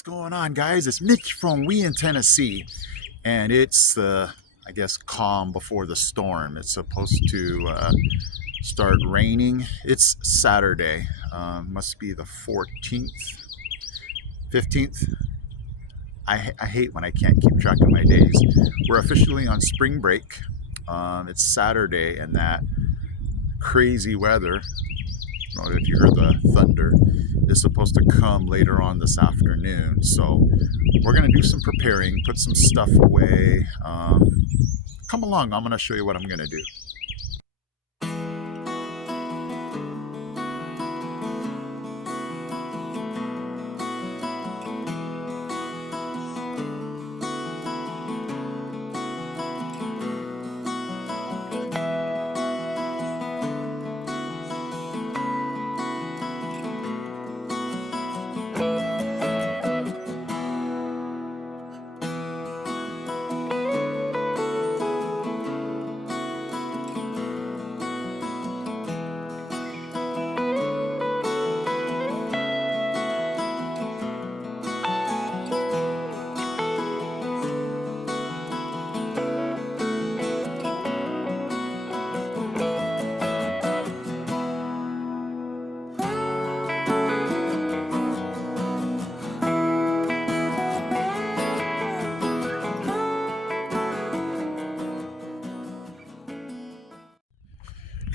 What's going on, guys? It's Mickey from We in Tennessee, and it's I guess, calm before the storm. It's supposed to start raining. It's Saturday. Must be the 14th, 15th. I hate when I can't keep track of my days. We're officially on spring break. It's Saturday, and that crazy weather, if you heard the thunder, is supposed to come later on this afternoon. So we're going to do some preparing, put some stuff away. Come along, I'm going to show you what I'm going to do.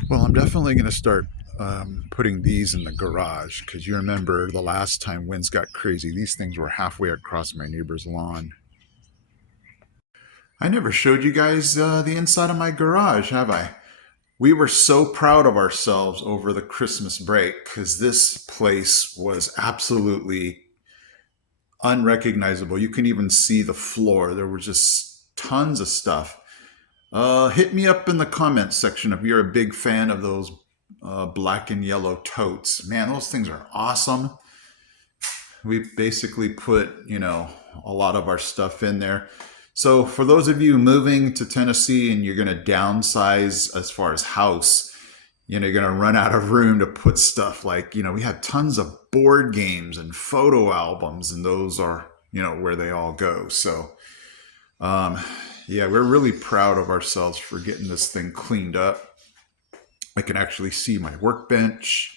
Well, I'm definitely going to start putting these in the garage, because you remember the last time winds got crazy, these things were halfway across my neighbor's lawn. I never showed you guys the inside of my garage, have I? We were so proud of ourselves over the Christmas break, because this place was absolutely unrecognizable. You can even see the floor. There were just tons of stuff. Hit me up in the comments section if you're a big fan of those black and yellow totes. Man, those things are awesome. We basically put, a lot of our stuff in there. So for those of you moving to Tennessee and you're going to downsize as far as house, you're going to run out of room to put stuff like, we had tons of board games and photo albums, and those are, where they all go. So, yeah, we're really proud of ourselves for getting this thing cleaned up. I can actually see my workbench.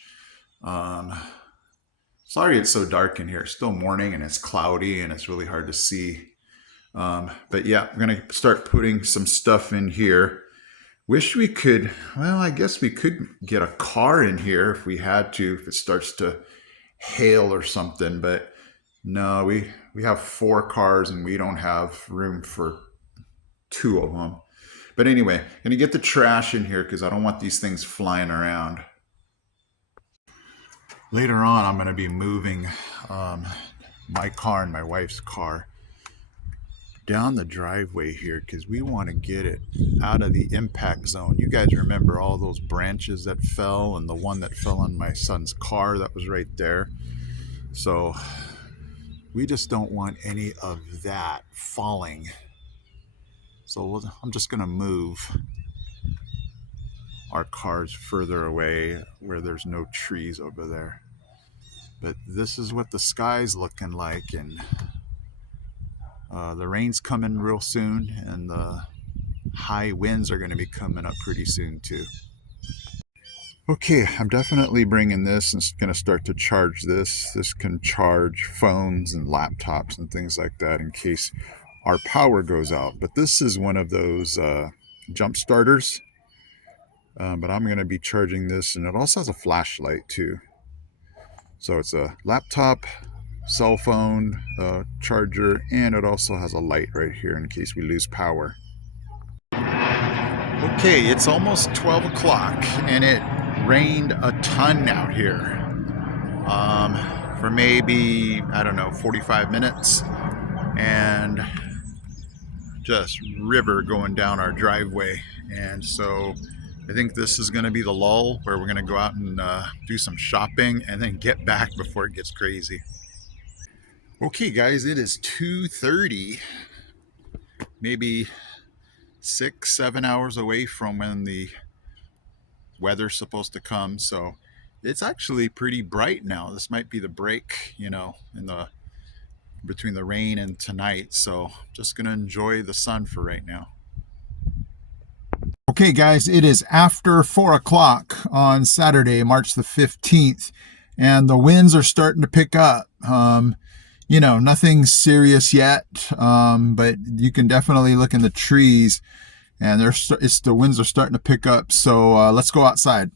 Sorry it's so dark in here. It's still morning and it's cloudy and it's really hard to see. But yeah, I'm going to start putting some stuff in here. Wish we could, well, I guess we could get a car in here if we had to, if it starts to hail or something. But no, we have 4 cars and we don't have room for 2 of them. But anyway, I'm going to get the trash in here because I don't want these things flying around. Later on, I'm going to be moving my car and my wife's car down the driveway here because we want to get it out of the impact zone. You guys remember all those branches that fell, and the one that fell on my son's car that was right there. So we just don't want any of that falling. So I'm just going to move our cars further away where there's no trees over there. But this is what the sky's looking like, and the rain's coming real soon, and the high winds are going to be coming up pretty soon too. Okay, I'm definitely bringing this and going to start to charge this. This can charge phones and laptops and things like that in case our power goes out. But this is one of those jump starters. But I'm going to be charging this, and it also has a flashlight too. So it's a laptop, cell phone, charger, and it also has a light right here in case we lose power. Okay, it's almost 12 o'clock and it rained a ton out here for maybe, I don't know, 45 minutes, and just river going down our driveway. And so I think this is going to be the lull where we're going to go out and do some shopping and then get back before it gets crazy. Okay guys, it is 2:30, maybe 6-7 hours away from when the weather's supposed to come. So it's actually pretty bright now. This might be the break, in the between the rain and tonight. So just gonna enjoy the sun for right now. Okay, guys, it is after 4 o'clock on Saturday, March the 15th, and the winds are starting to pick up. Nothing serious yet, but you can definitely look in the trees, and the winds are starting to pick up. So let's go outside.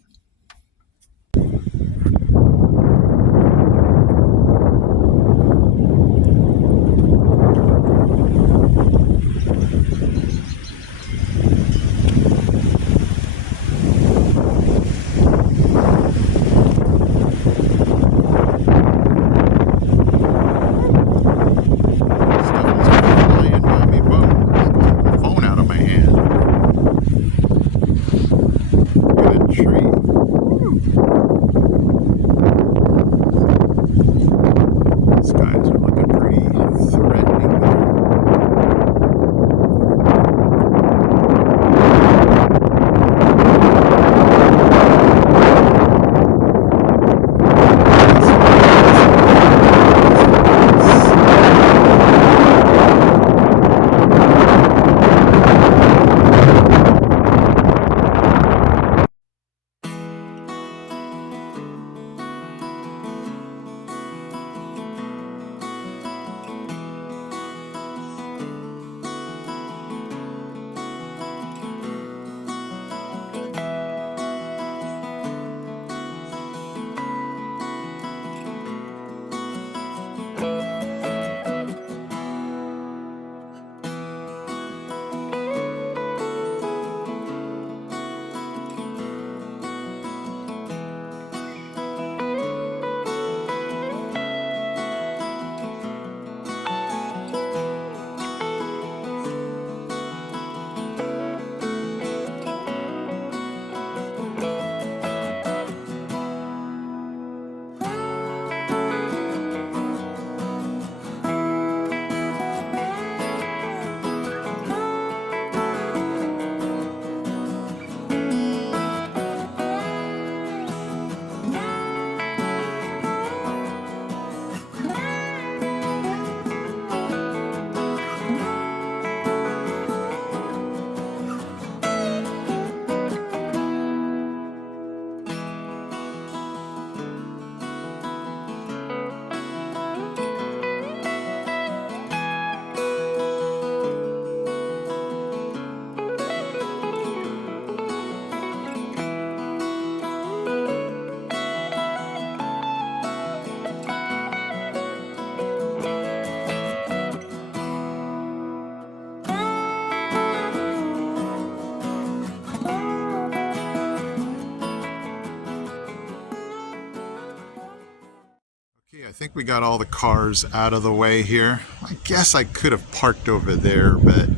I think we got all the cars out of the way here. I guess I could have parked over there, but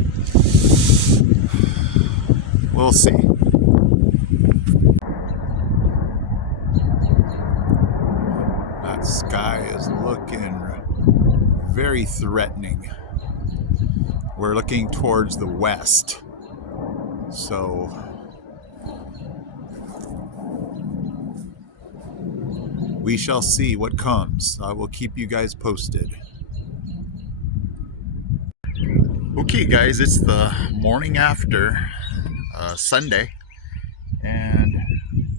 we'll see. That sky is looking very threatening. We're looking towards the west, so we shall see what comes. I will keep you guys posted. Okay guys, it's the morning after Sunday, and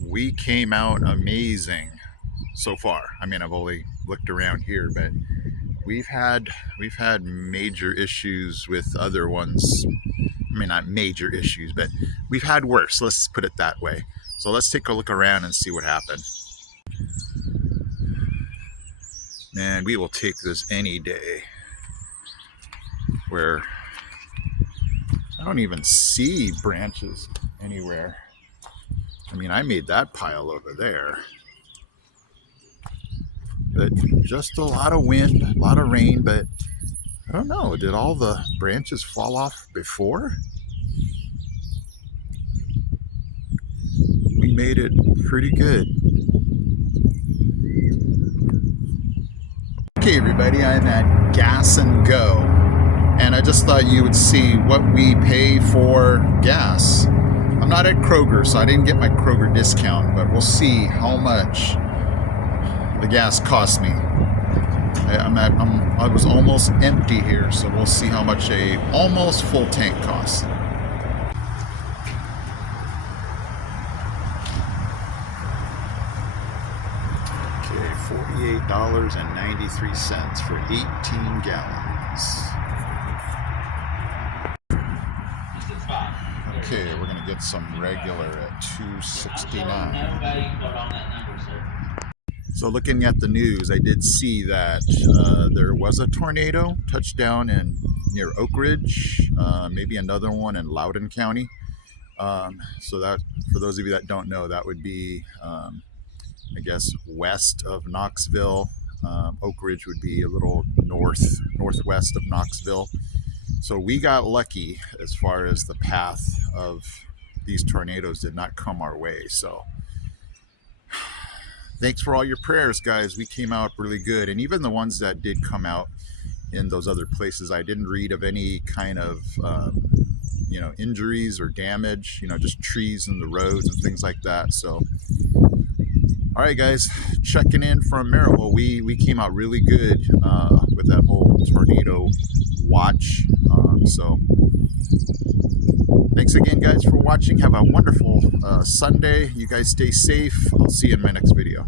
we came out amazing so far. I mean, I've only looked around here, but we've had major issues with other ones. I mean, not major issues, but we've had worse, let's put it that way. So let's take a look around and see what happened. Man, we will take this any day, where I don't even see branches anywhere. I mean, I made that pile over there, but just a lot of wind, a lot of rain. But I don't know, did all the branches fall off before? We made it pretty good. Okay everybody, I'm at Gas and Go, and I just thought you would see what we pay for gas. I'm not at Kroger, so I didn't get my Kroger discount, but we'll see how much the gas cost me. I was almost empty here, so we'll see how much a almost full tank costs. Okay, $48.93 for 18 gallons. Okay, we're gonna get some regular at $2.69. So looking at the news, I did see that there was a tornado touchdown in near Oak Ridge, maybe another one in Loudoun County. So that, for those of you that don't know, that would be, I guess, west of Knoxville. Oak Ridge would be a little northwest of Knoxville. So we got lucky as far as the path of these tornadoes did not come our way. So thanks for all your prayers, guys. We came out really good. And even the ones that did come out in those other places, I didn't read of any kind of, injuries or damage, just trees in the roads and things like that. So, all right, guys, checking in from Maryville. We came out really good with that whole tornado watch. So thanks again, guys, for watching. Have a wonderful Sunday. You guys stay safe. I'll see you in my next video.